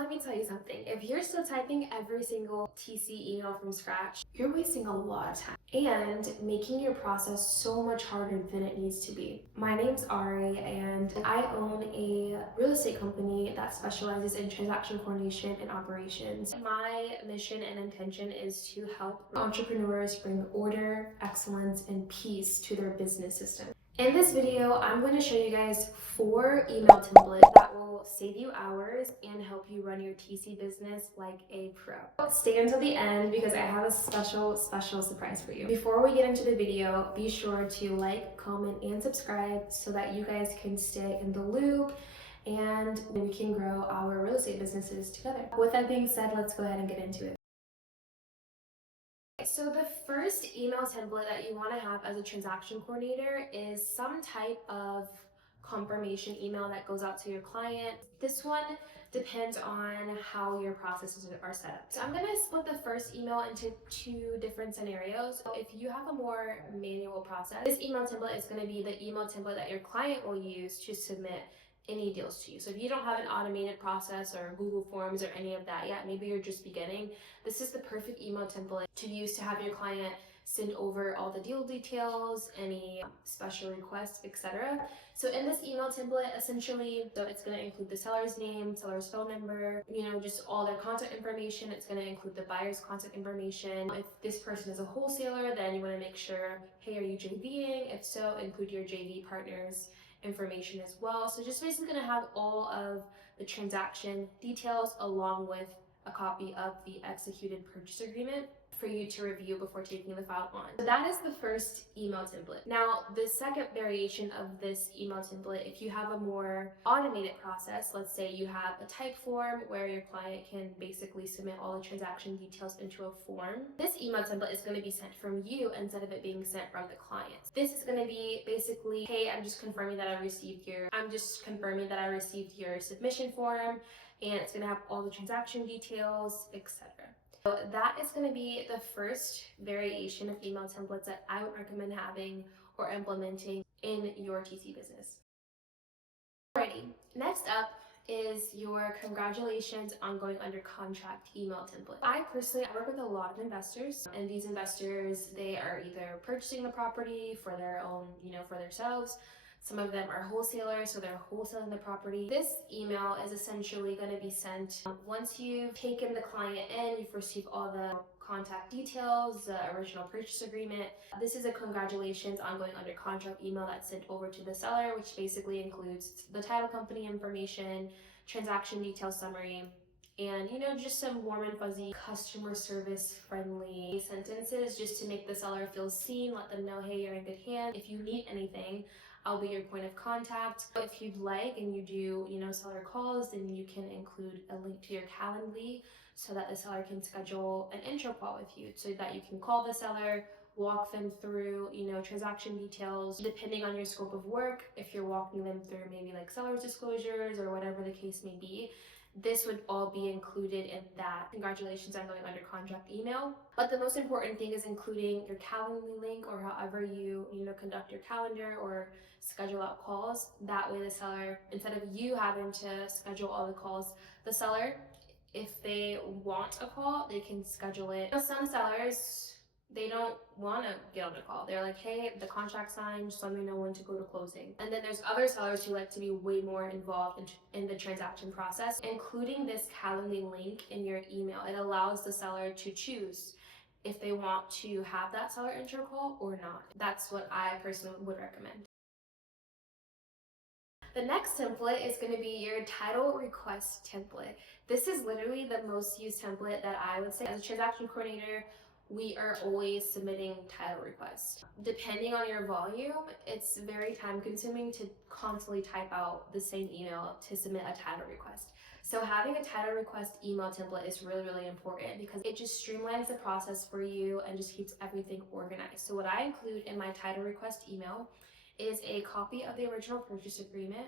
let me tell you something. If you're still typing every single TC email from scratch, you're wasting a lot of time and making your process so much harder than it needs to be. My name's Ari and I own a real estate company that specializes in transaction coordination and operations. My mission and intention is to help entrepreneurs bring order, excellence, and peace to their business system. In this video, I'm going to show you guys 4 email templates that will save you hours and help you run your TC business like a pro. Stay until the end because I have a special surprise for you. Before we get into the video, be sure to like, comment, and subscribe so that you guys can stay in the loop and we can grow our real estate businesses together. With that being said, let's go ahead and get into it. So the first email template that you want to have as a transaction coordinator is some type of confirmation email that goes out to your client. This one depends on how your processes are set up. So I'm going to split the first email into 2 different scenarios. So if you have a more manual process, this email template is going to be the email template that your client will use to submit any deals to you. So if you don't have an automated process or Google Forms or any of that yet, maybe you're just beginning, this is the perfect email template to use to have your client send over all the deal details, any special requests, etc. So in this email template, essentially, so it's going to include the seller's name, seller's phone number, just all their contact information. It's going to include the buyer's contact information. If this person is a wholesaler, then you want to make sure, hey, are you JVing? If so, include your JV partner's information as well. So just basically going to have all of the transaction details along with a copy of the executed purchase agreement for you to review before taking the file on. So that is the first email template. Now, the second variation of this email template, if you have a more automated process, let's say you have a type form where your client can basically submit all the transaction details into a form. This email template is going to be sent from you instead of it being sent from the client. This is going to be basically, hey, I'm just confirming that I received your submission form, and it's going to have all the transaction details, etc. So that is going to be the first variation of email templates that I would recommend having or implementing in your TC business. Alrighty, next up is your congratulations on going under contract email template. I work with a lot of investors, and these investors, they are either purchasing the property for their own, for themselves. Some of them are wholesalers, so they're wholesaling the property. This email is essentially going to be sent once you've taken the client in, you've received all the contact details, the original purchase agreement. This is a congratulations on going under contract email that's sent over to the seller, which basically includes the title company information, transaction detail summary, and just some warm and fuzzy customer service friendly sentences just to make the seller feel seen, let them know, hey, you're in good hands. If you need anything, I'll be your point of contact. If you'd like and you do, seller calls, then you can include a link to your Calendly so that the seller can schedule an intro call with you so that you can call the seller, walk them through, transaction details, depending on your scope of work. If you're walking them through maybe like seller's disclosures or whatever the case may be, this would all be included in that congratulations on going under contract email. But the most important thing is including your Calendly link or however you conduct your calendar or schedule out calls. That way the seller, instead of you having to schedule all the calls, the seller, if they want a call, they can schedule it. Some sellers, they don't want to get on the call. They're like, hey, the contract signed, just let me know when to go to closing. And then there's other sellers who like to be way more involved in the transaction process. Including this Calendly link in your email, it allows the seller to choose if they want to have that seller intro call or not. That's what I personally would recommend. The next template is going to be your title request template. This is literally the most used template that I would say. As a transaction coordinator, we are always submitting title requests. Depending on your volume, it's very time consuming to constantly type out the same email to submit a title request. So having a title request email template is really, really important because it just streamlines the process for you and just keeps everything organized. So what I include in my title request email is a copy of the original purchase agreement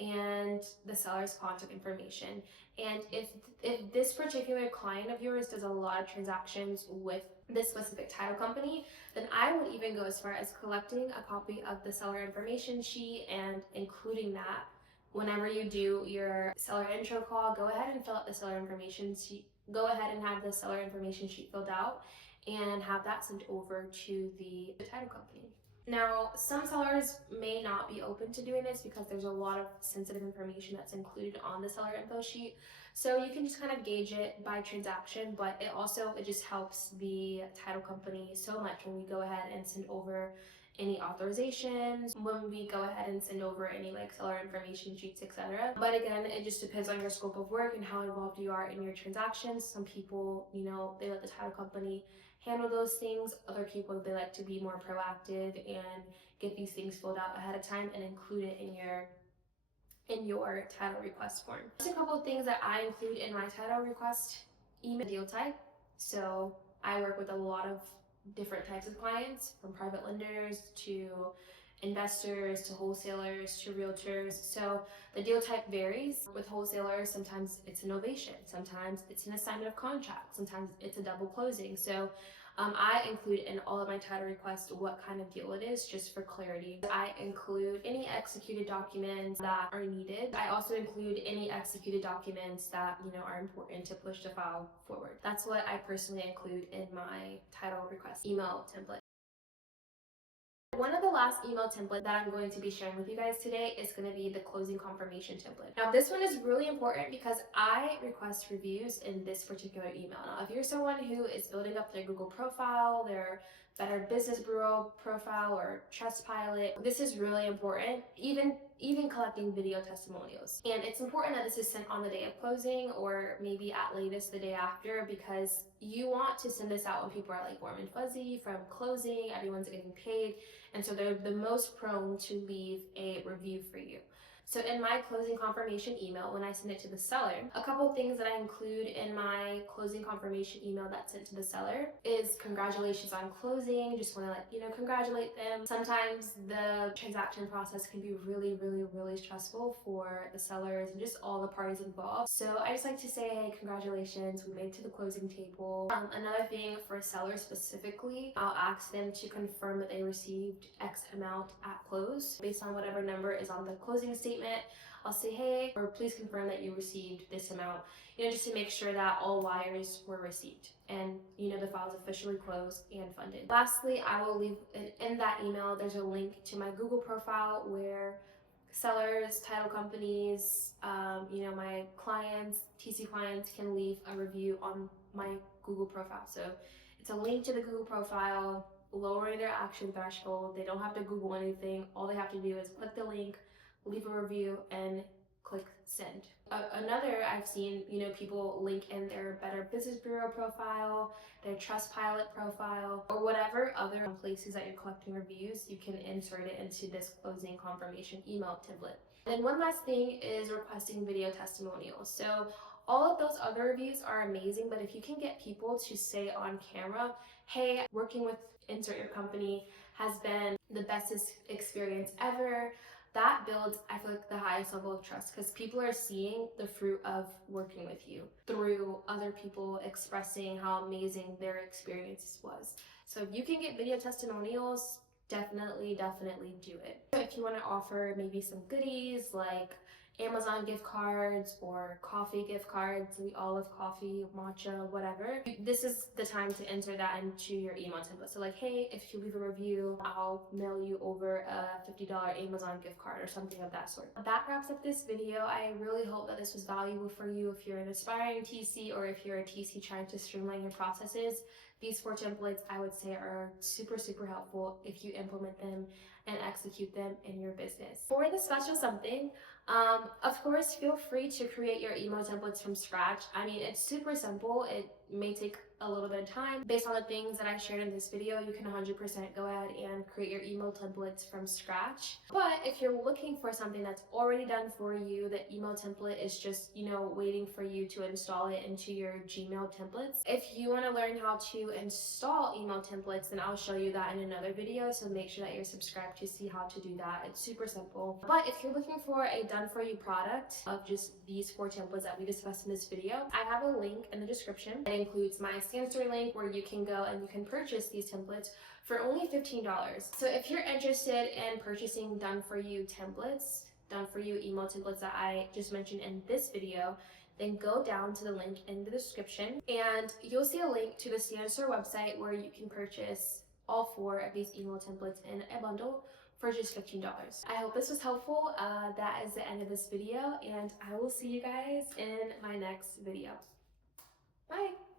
and the seller's contact information. And if this particular client of yours does a lot of transactions with this specific title company, then I would even go as far as collecting a copy of the seller information sheet and including that whenever you do your seller intro call, go ahead and fill out the seller information sheet. Go ahead and have the seller information sheet filled out and have that sent over to the title company. Now, some sellers may not be open to doing this because there's a lot of sensitive information that's included on the seller info sheet. So you can just kind of gauge it by transaction, but it just helps the title company so much when we go ahead and send over any authorizations, when we go ahead and send over any like seller information sheets, etc. But again, it just depends on your scope of work and how involved you are in your transactions. Some people, they let the title company handle those things. Other people, they like to be more proactive and get these things filled out ahead of time and include it in your title request form. Just a couple of things that I include in my title request email: deal type. So I work with a lot of different types of clients, from private lenders to investors to wholesalers to realtors. So the deal type varies. With wholesalers, sometimes it's a novation, sometimes it's an assignment of contract, sometimes it's a double closing. So I include in all of my title requests what kind of deal it is, just for clarity. I include any executed documents that are needed. I also include any executed documents that are important to push the file forward. That's what I personally include in my title request email template. One of the last email template that I'm going to be sharing with you guys today is going to be the closing confirmation template. Now, this one is really important because I request reviews in this particular email. Now, if you're someone who is building up their Google profile, their Better Business Bureau profile, or Trustpilot, this is really important, even collecting video testimonials. And it's important that this is sent on the day of closing, or maybe at latest the day after, because you want to send this out when people are like warm and fuzzy from closing, everyone's getting paid, and so they're the most prone to leave a review for you. So in my closing confirmation email, when I send it to the seller, a couple things that I include in my closing confirmation email that's sent to the seller is congratulations on closing. Just want to congratulate them. Sometimes the transaction process can be really, really, really stressful for the sellers and just all the parties involved. So I just like to say, hey, congratulations, we made it to the closing table. Another thing, for sellers specifically, I'll ask them to confirm that they received X amount at close based on whatever number is on the closing statement. I'll say, hey, or please confirm that you received this amount, just to make sure that all wires were received and the file is officially closed and funded. Lastly, I will leave in that email, there's a link to my Google profile where sellers, title companies, my clients, TC clients can leave a review on my Google profile. So it's a link to the Google profile, lowering their action threshold. They don't have to Google anything. All they have to do is click the link, leave a review, and click send. Another, I've seen, people link in their Better Business Bureau profile, their Trustpilot profile, or whatever other places that you're collecting reviews. You can insert it into this closing confirmation email template. And then one last thing is requesting video testimonials. So all of those other reviews are amazing, but if you can get people to say on camera, hey, working with insert your company has been the bestest experience ever, that builds, I feel like, the highest level of trust, because people are seeing the fruit of working with you through other people expressing how amazing their experience was. So if you can get video testimonials, definitely do it. So if you want to offer maybe some goodies like Amazon gift cards or coffee gift cards, we all love coffee, matcha, whatever, this is the time to enter that into your email template. So like, hey, if you leave a review, I'll mail you over a $50 Amazon gift card or something of that sort. That wraps up this video. I really hope that this was valuable for you if you're an aspiring TC or if you're a TC trying to streamline your processes. These 4 templates, I would say, are super helpful if you implement them and execute them in your business. For the special something, of course, feel free to create your email templates from scratch. I mean, it's super simple. It may take a little bit of time. Based on the things that I shared in this video, you can 100% go ahead and create your email templates from scratch. But if you're looking for something that's already done for you, the email template is just, waiting for you to install it into your Gmail templates. If you want to learn how to install email templates, then I'll show you that in another video. So make sure that you're subscribed to see how to do that. It's super simple. But if you're looking for a done-for-you product of just these 4 templates that we discussed in this video, I have a link in the description. It includes my Stanstory link where you can go and you can purchase these templates for only $15. So if you're interested in purchasing done-for-you templates, done for you email templates that I just mentioned in this video, then go down to the link in the description and you'll see a link to the Stand Store website where you can purchase all 4 of these email templates in a bundle for just $15. I hope this was helpful. That is the end of this video, and I will see you guys in my next video. Bye!